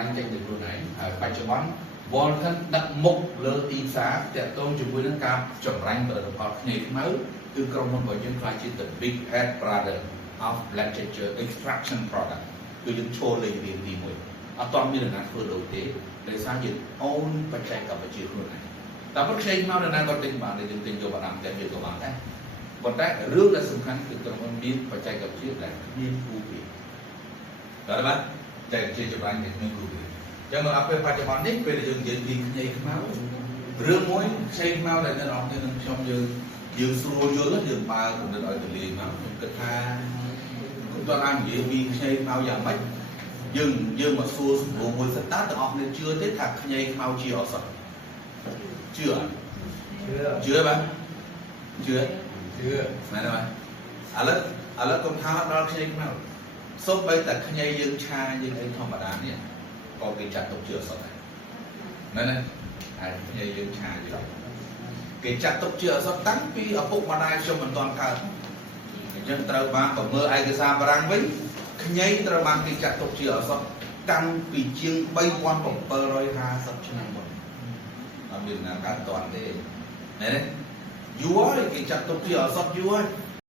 រាញ់ចេញទៅខ្លួនឯងហើយបច្ចុប្បន្ន Volcan ដឹកមុខលើទីផ្សារតាក់ទងជាមួយនឹងការចម្រាញ់ផលិតផលខ្ញីខ្មៅគឺក្រុមហ៊ុនរបស់យើងខ្លាចជា the big head brother of black texture extraction product គឺយើងឈរលេខរៀងទី1អត់ទាន់មានអ្នកធ្វើដូចទេដោយសារយើងអូនបច្ចេកវិទ្យាខ្លួនឯងតែប៉ុន្តែខ្ញីខ្មៅនៅណាក៏ទិញបានយើងទិញយកបាដាមតែយើងក៏បានដែរប៉ុន្តែរឿងដែលសំខាន់គឺក្រុមហ៊ុនមានបច្ចេកវិទ្យាដែលមានគូពីដល់បាទតែជាចម្រាញ់នេះមានគូពីចឹងមកដល់ពេលបច្ចុប្បន្ននេះពេលដែលយើងនិយាយពីខ្ញីខ្មៅរឿងមួយខ្ញីខ្មៅដែលអ្នកនរគ្នានឹងខ្ញុំយើងស្រួលយល់យើងបើគំនិតឲ្យទលាយមកខ្ញុំគិតថាខ្ញុំតើអាចនិយាយពីខ្ញីខ្មៅយ៉ាងម៉េចយើងមកសួរសំណួរមួយសិនតើទាំងអស់គ្នាជឿទេថាខ្ញីខ្មៅជាឱសថជឿបាទជឿមែនទេបាទឥឡូវកុំថាដល់ខ្ញីខ្មៅសូម្បីតែខ្ញីយើងឆាយើងអីធម្មតានេះក៏គេចាត់ទុកជាឱសថដែរមែនទេហើយខ្ញីយើងឆាយើងគេចាត់ទុកជាឱសថតាំងពីឪពុកម្ដាយខ្ញុំមិនទាន់កើតអញ្ចឹងត្រូវបានក៏មើលឯកសារបារាំងវិញខ្ញីត្រូវបានគេចាត់ទុកជាឱសថតាំងពីជាង3750ឆ្នាំមុនអត់មានណាកើតតាន់ទេមែនទេយូរហើយគេចាត់ទុកជាឱសថយូរហើយ